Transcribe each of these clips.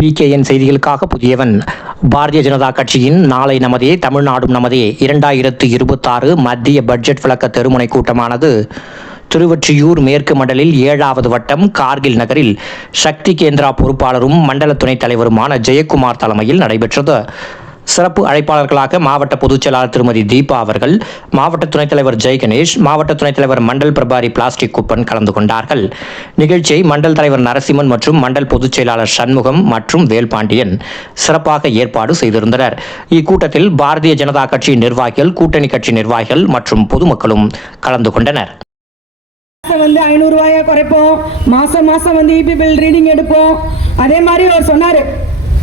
PKN செய்திகளுக்காக புதியவன். பாரதிய ஜனதா கட்சியின் நாளை நமதே தமிழ்நாடும் நமதே 2026 மத்திய பட்ஜெட் விளக்க தெருமுனை கூட்டமானது திருவொற்றியூர் மேற்கு மண்டலில் 7வது வட்டம் கார்கில் நகரில் சக்தி கேந்திரா பொறுப்பாளரும் மண்டல துணைத் தலைவருமான ஜெயக்குமார் தலைமையில் நடைபெற்றது. சிறப்பு அழைப்பாளர்களாக மாவட்ட பொதுச் செயலாளர் திருமதி தீபா அவர்கள், மாவட்ட துணைத் தலைவர் ஜெய் கணேஷ், மாவட்ட துணைத் தலைவர் மண்டல் பிரபாரி பிளாஸ்டிக் குப்பன் கலந்து கொண்டார்கள். நிகழ்ச்சியை மண்டல் தலைவர் நரசிம்மன் மற்றும் மண்டல் பொதுச் செயலாளர் சண்முகம் மற்றும் வேல்பாண்டியன் சிறப்பாக ஏற்பாடு செய்திருந்தனர். இக்கூட்டத்தில் பாரதிய ஜனதா கட்சி நிர்வாகிகள், கூட்டணி கட்சி நிர்வாகிகள் மற்றும் பொதுமக்களும் கலந்து கொண்டனர். வந்து 500 ரூபாயை குறைப்போம், மாசம் வந்து இபி பில் ரீடிங் எடுப்போம். அதே மாதிரி அவர் சொன்னாரு,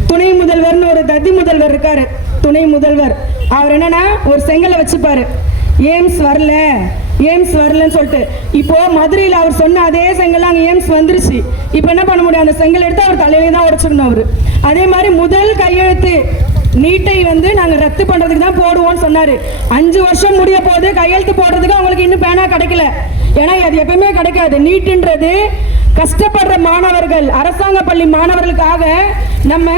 துணை முதல்வர்னு ஒரு தத்தி முதல்வர் இருக்காரு, துணை முதல்வர். அவர் என்னன்னா ஒரு செங்கலை வச்சுப்பாரு, எய்ம்ஸ் வரலன்னு சொல்லிட்டு. இப்போ மதுரையில் அவர் சொன்ன அதே செங்கல் அங்கே எய்ம்ஸ் வந்துருச்சு. இப்போ என்ன பண்ண முடியும், அந்த செங்கல் எடுத்து அவர் தலையிலே தான் உடைச்சிடணும் அவரு. அதே மாதிரி முதல் கையெழுத்து நீட்டை வந்து நாங்கள் ரத்து பண்ணுறதுக்கு தான் போடுவோம்னு சொன்னார். 5 வருஷம் முடிய போது கையெழுத்து போடுறதுக்கு அவங்களுக்கு இன்னும் பேனா கிடைக்கல. ஏன்னா அது எப்பவுமே கிடைக்காது. நீட்டுன்றது கஷ்டப்படுற மாணவர்கள், அரசாங்க பள்ளி மாணவர்களுக்காக நம்ம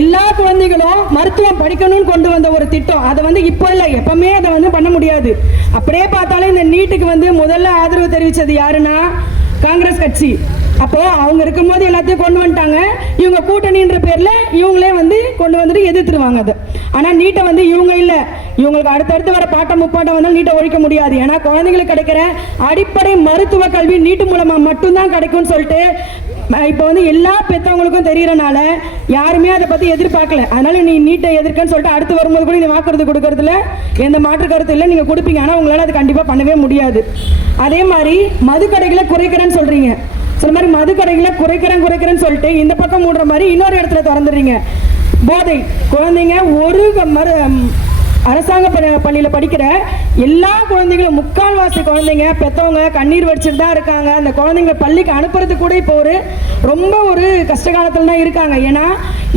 எல்லா குழந்தைகளும் மருத்துவம் படிக்கணும்னு கொண்டு வந்த ஒரு திட்டம். அதை வந்து இப்போ இல்லை, எப்பவுமே அதை வந்து பண்ண முடியாது. அப்படியே பார்த்தாலும் இந்த நீட்டுக்கு வந்து முதல்ல ஆதரவு தெரிவித்தது யாருன்னா காங்கிரஸ் கட்சி. அப்போ அவங்க இருக்கும்போது எல்லாத்தையும் கொண்டு வந்துட்டாங்க. இவங்க கூட்டணின்ற பேர்ல இவங்களே வந்து கொண்டு வந்துட்டு எதிர்த்துருவாங்க அதை. ஆனா நீட்டை வந்து இவங்க இல்லை, இவங்களுக்கு அடுத்தடுத்து வர பாட்டம் முப்பாட்டம் வந்தாலும் நீட்டை ஒழிக்க முடியாது. ஏன்னா குழந்தைங்களுக்கு கிடைக்கிற அடிப்படை மருத்துவ கல்வி நீட்டு மூலமா மட்டும்தான் கிடைக்கும்னு சொல்லிட்டு இப்போ வந்து எல்லா பெற்றவங்களுக்கும் தெரியறனால யாருமே அதை பத்தி எதிர்பார்க்கல. அதனால நீ நீட்டை எதிர்க்கன்னு சொல்லிட்டு அடுத்து வரும்போது கூட நீ வாக்குறுதி கொடுக்கறதுல எந்த மாற்று கருத்து இல்லை, நீங்க கொடுப்பீங்க. ஆனா உங்களால அது கண்டிப்பா பண்ணவே முடியாது. அதே மாதிரி மதுக்கடைகளை குறைக்கிறேன்னு சொல்றீங்க. சில மாதிரி மதுக்கடைகளை குறைக்கிறேன்னு சொல்லிட்டு இந்த பக்கம் மூடுற மாதிரி இன்னொரு இடத்துல திறந்துடுறீங்க. போதை குழந்தைங்க ஒரு அரசாங்க பள்ளியில் படிக்கிற எல்லா குழந்தைகளும், முக்கால்வாசி குழந்தைங்க பெற்றவங்க கண்ணீர் வடிச்சுட்டு தான் இருக்காங்க. அந்த குழந்தைங்க பள்ளிக்கு அனுப்புறது கூட இப்போ ரொம்ப ஒரு கஷ்ட காலத்தில் தான் இருக்காங்க. ஏன்னா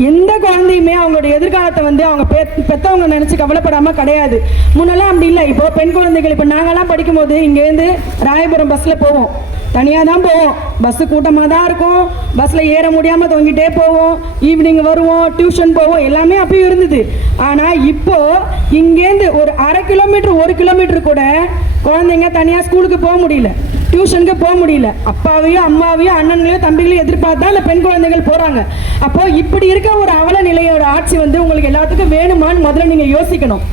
எந்த குழந்தையுமே அவங்களுடைய எதிர்காலத்தை வந்து அவங்க பெற்றவங்க நினச்சி கவலைப்படாமல் கிடையாது. முன்னெல்லாம் அப்படி இல்லை. இப்போ பெண் குழந்தைகள், இப்போ நாங்கள்லாம் படிக்கும்போது இங்கேருந்து ராயபுரம் பஸ்ஸில் போவோம், தனியாக தான் போவோம். பஸ்ஸு கூட்டமாக தான் இருக்கும், பஸ்ஸில் ஏற முடியாமல் தொங்கிட்டே போவோம். ஈவினிங் வருவோம், டியூஷன் போவோம், எல்லாமே அப்பயும் இருந்தது. ஆனால் இப்போ இங்கேருந்து ஒரு 1/2 கிலோமீட்டர் 1 கிலோமீட்டர் கூட குழந்தைங்க தனியாக ஸ்கூலுக்கு போக முடியல, டியூஷனுக்கு போக முடியல. அப்பாவையும் அம்மாவையும் அண்ணன்களையும் தம்பிகளையும் எதிர்பார்த்து தான் அந்த பெண் குழந்தைகள் போகிறாங்க. அப்போ இப்படி இருக்க ஒரு அவல நிலையோட ஆட்சி வந்து உங்களுக்கு எல்லாத்துக்கும் வேணுமான்னு முதல்ல நீங்கள் யோசிக்கணும்.